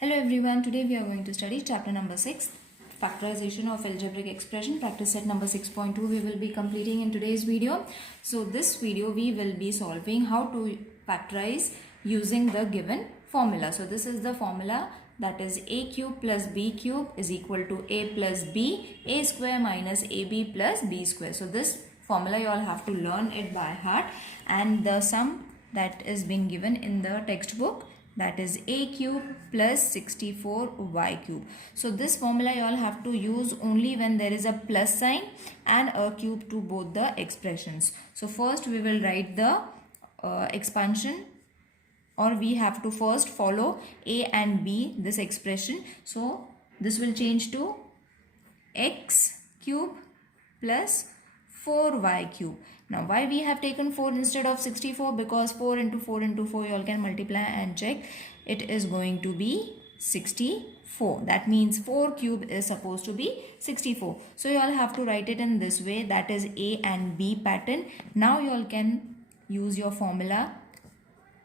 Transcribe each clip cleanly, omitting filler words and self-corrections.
Hello everyone, today we are going to study chapter number 6, factorization of algebraic expression, practice set number 6.2 we will be completing in today's video. So this video we will be solving how to factorize using the given formula. So this is the formula, that is a cube plus b cube is equal to a plus b, a square minus ab plus b square. So this formula you all have to learn it by heart, and the sum that is being given in the textbook, that is a cube plus 64y cube. So this formula you all have to use only when there is a plus sign and a cube to both the expressions. So first we will write the expansion, or we have to first follow a and b, this expression. So this will change to x cube plus 4y cube. Now why we have taken 4 instead of 64? Because 4 into 4 into 4 you all can multiply and check. It is going to be 64. That means 4 cube is supposed to be 64. So you all have to write it in this way, that is a and b pattern. Now you all can use your formula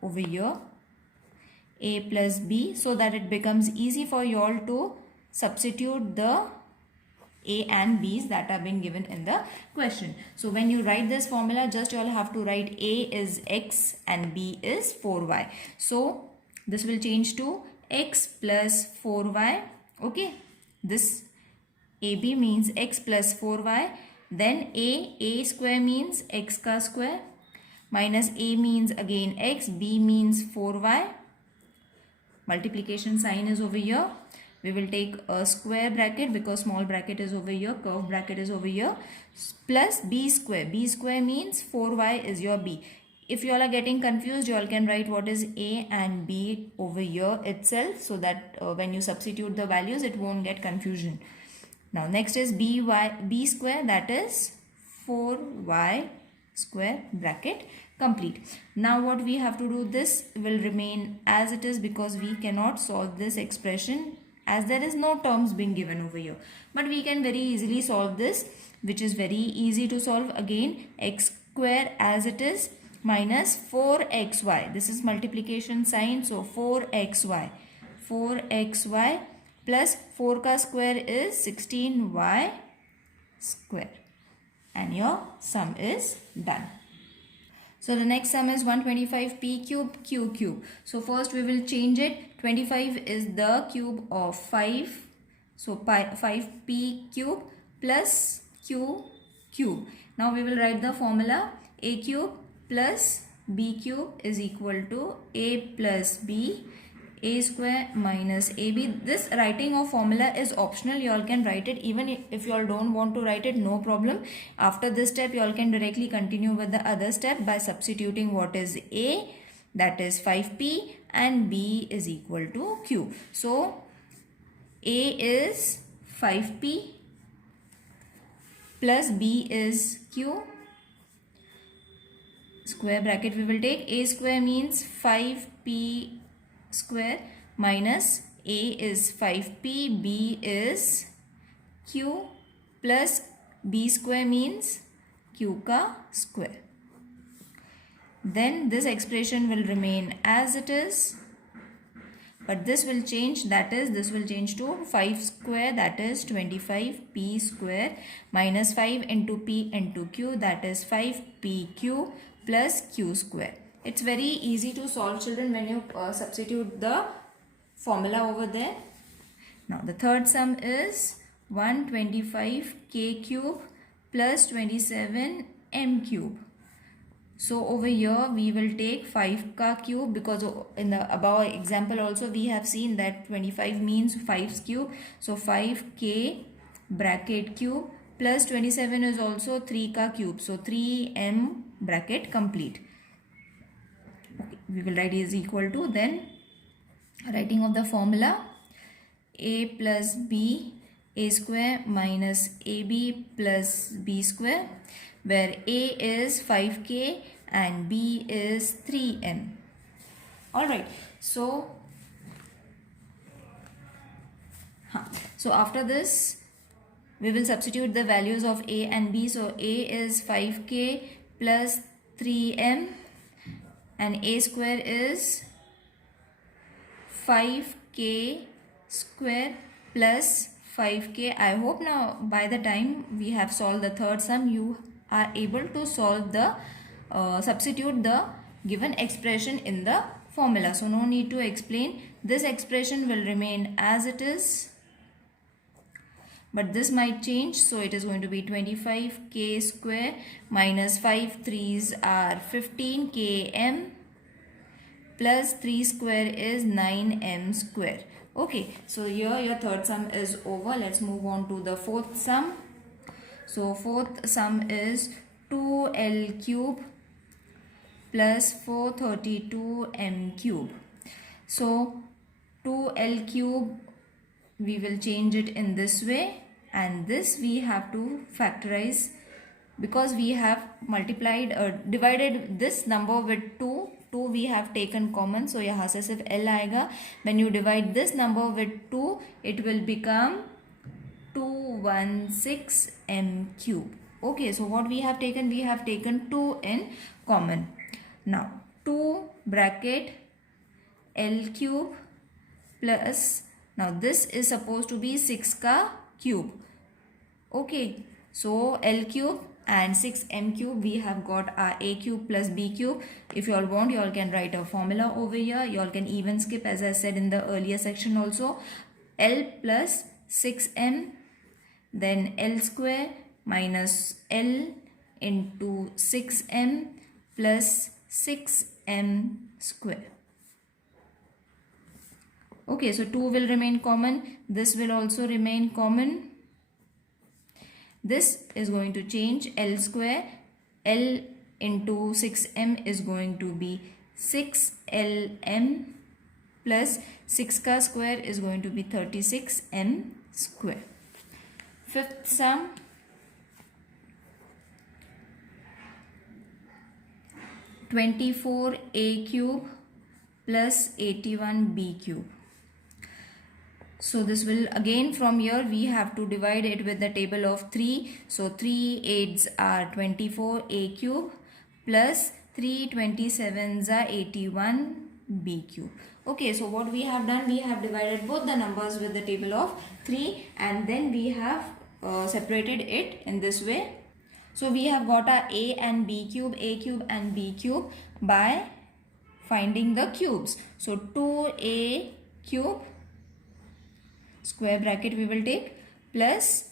over here, a plus b, so that it becomes easy for you all to substitute the a and b's that have been given in the question. So when you write this formula, just you all have to write a is x and b is 4y. So this will change to x plus 4y. Okay, this ab means x plus 4y. Then a square means x ka square, minus a means again x, b means 4y. Multiplication sign is over here. We will take a square bracket because small bracket is over here, curved bracket is over here, plus b square. B square means 4y is your b. If you all are getting confused, you all can write what is a and b over here itself, so that when you substitute the values it won't get confusion. Now next is b square, that is 4y square, bracket complete. Now what we have to do, this will remain as it is because we cannot solve this expression as there is no terms being given over here. But we can very easily solve this, which is very easy to solve. Again, x square as it is minus 4xy. This is multiplication sign, so 4xy. 4xy plus 4 ka square is 16y square. And your sum is done. So the next sum is 125p cube q cube. So first we will change it. 25 is the cube of 5. So 5p cube plus q cube. Now we will write the formula, a cube plus b cube is equal to a plus b, a square minus ab. This writing of formula is optional. You all can write it even if you all don't want to write it, no problem. After this step you all can directly continue with the other step by substituting what is a, that is 5p, and b is equal to q. So a is 5p plus b is q. Square bracket we will take. A square means 5p square minus a is 5p, b is q, plus b square means q ka square. Then this expression will remain as it is, but this will change, that is this will change to 5 square, that is 25p square, minus 5 into p into q, that is 5pq plus q square. It's very easy to solve, children, when you substitute the formula over there. Now the third sum is 125k cube plus 27m cube. So over here we will take 5 ka cube, because in the above example also we have seen that 25 means 5's cube. So 5k bracket cube plus 27 is also 3 ka cube. So 3m bracket complete. Okay, we will write is equal to, then writing of the formula, a plus b, a square minus ab plus b square, where a is 5k and b is 3m. Alright, so after this we will substitute the values of a and b. So a is 5k plus 3m and a square is 5k k square plus 5k. I hope now by the time we have solved the third sum, you are able to solve the substitute the given expression in the formula. So no need to explain. This expression will remain as it is, but this might change. So it is going to be 25k square minus 5 3s are 15km plus 3 square is 9m square. Okay, so here your third sum is over. Let's move on to the fourth sum. So fourth sum is 2l cube plus 432m cube. So 2l cube, we will change it in this way, and this we have to factorize because we have multiplied or divided this number with 2 we have taken common. So यहाँ से सिर्फ l आएगा. When you divide this number with 2, it will become 216m cube. Okay, so what we have taken? We have taken 2 in common. Now 2 bracket l cube plus, now this is supposed to be 6 ka cube. Okay, so l cube and 6m cube, we have got our a cube plus b cube. If you all want, you all can write a formula over here. You all can even skip, as I said in the earlier section also. L plus 6m, then l square minus l into 6m plus 6m square. Okay, so 2 will remain common. This will also remain common. This is going to change. L square, L into 6m is going to be 6lm plus 6 ka square is going to be 36m square. Fifth sum. (24a cube plus 81b cube). So this will, again from here we have to divide it with the table of 3. So 3 8s are 24a cube plus 3 27s are 81b cube. Okay, so what we have done, we have divided both the numbers with the table of 3 and then we have separated it in this way. So we have got our a and b cube, a cube and b cube by finding the cubes. So 2a cube square bracket we will take plus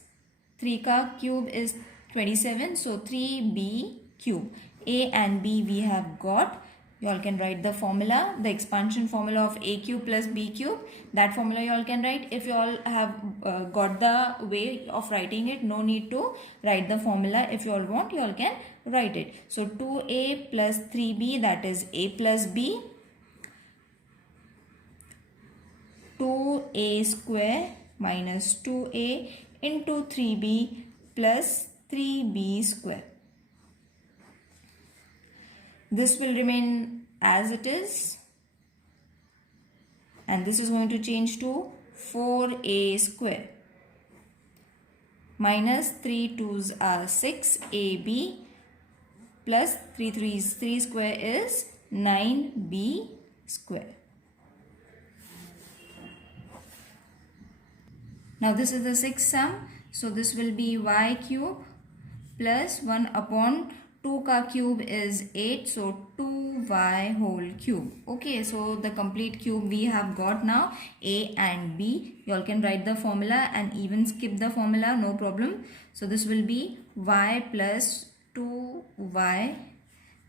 3 ka cube is 27, so 3b cube. A and b we have got. You all can write the formula, the expansion formula of a cube plus b cube. That formula you all can write. If you all have got the way of writing it, no need to write the formula. If you all want, you all can write it. So 2a plus 3b, that is a plus b. 2a square minus 2a into 3b plus 3b square. This will remain as it is and this is going to change to 4a square minus 3 2s are 6ab plus 3 3s 3 square is 9b square. Now this is the sixth sum. So this will be y cube plus 1 upon 2 ka cube is 8. So 2y whole cube. Okay, so the complete cube we have got now, a and b. You all can write the formula and even skip the formula, no problem. So this will be y plus 2y.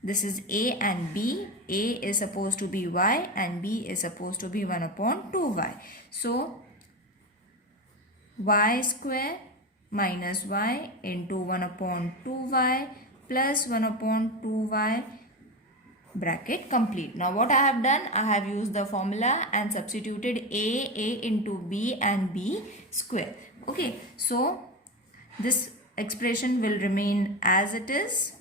This is a and b. A is supposed to be y and b is supposed to be 1 upon 2y. So y square minus y into 1 upon 2y plus 1 upon 2y bracket complete. Now what I have done, I have used the formula and substituted a into b and b square. Okay, so this expression will remain as it is.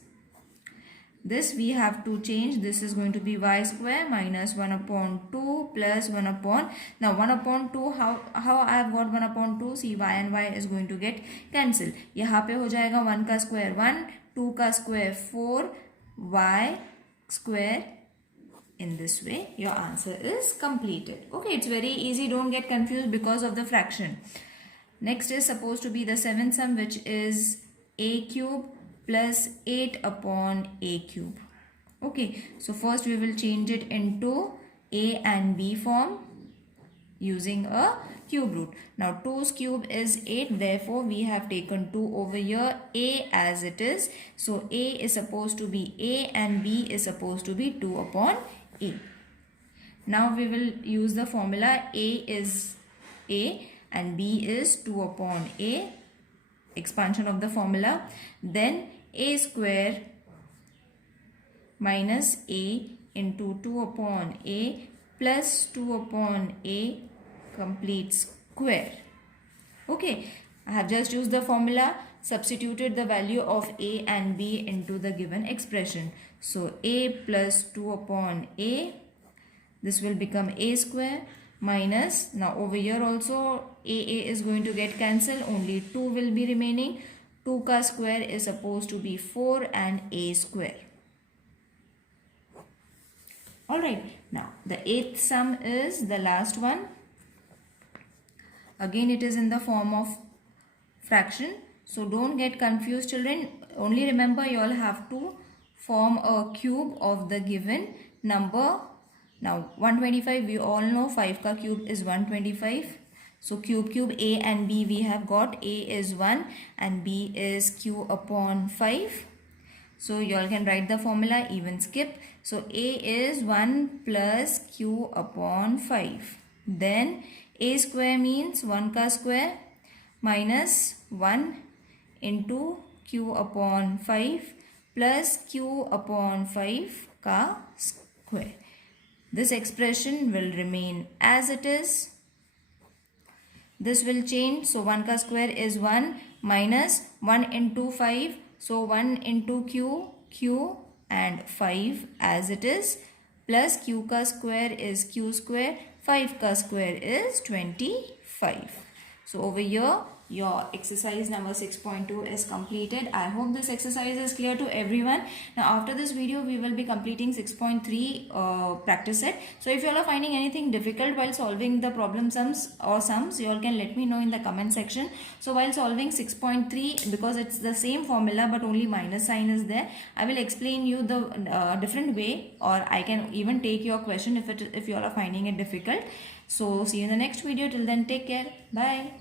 This we have to change. This is going to be y square minus 1 upon 2 plus 1 upon, now 1 upon 2, how I have got 1 upon 2, see y and y is going to get cancelled. यहाँ पे हो जाएगा 1 का square 1, 2 का square 4, y square In this way, your answer is completed. Okay, it's very easy. Don't get confused because of the fraction. Next is supposed to be the seventh sum, which is a cube plus 8 upon a cube. Okay, so first we will change it into a and b form using a cube root. Now 2's cube is 8, therefore we have taken 2 over here, a as it is. So a is supposed to be a and b is supposed to be 2 upon a. Now we will use the formula a is a and b is 2 upon a. Expansion of the formula. Then a square minus a into 2 upon a plus 2 upon a complete square. Okay, I have just used the formula, substituted the value of a and b into the given expression. So a plus 2 upon a, this will become a square minus, now over here also a is going to get cancelled, only 2 will be remaining. 2 ka square is supposed to be 4 and a square. Alright, now the eighth sum is the last one. Again it is in the form of fraction. So don't get confused children. Only remember you all have to form a cube of the given number. Now 125 we all know 5 ka cube is 125. So cube a and b we have got. A is 1 and b is q upon 5. So you all can write the formula, even skip. So a is 1 plus q upon 5. Then a square means 1 ka square minus 1 into q upon 5 plus q upon 5 ka square. This expression will remain as it is. This will change. So 1 ka square is 1 minus 1 into 5. So 1 into q and 5 as it is, plus q ka square is q square, 5 ka square is 25. So over here your exercise number 6.2 is completed. I hope this exercise is clear to everyone. Now after this video we will be completing 6.3 practice set. So if you all are finding anything difficult while solving the problem sums, you all can let me know in the comment section. So while solving 6.3, because it's the same formula but only minus sign is there, I will explain you the different way, or I can even take your question if you all are finding it difficult. So see you in the next video. Till then, take care. Bye.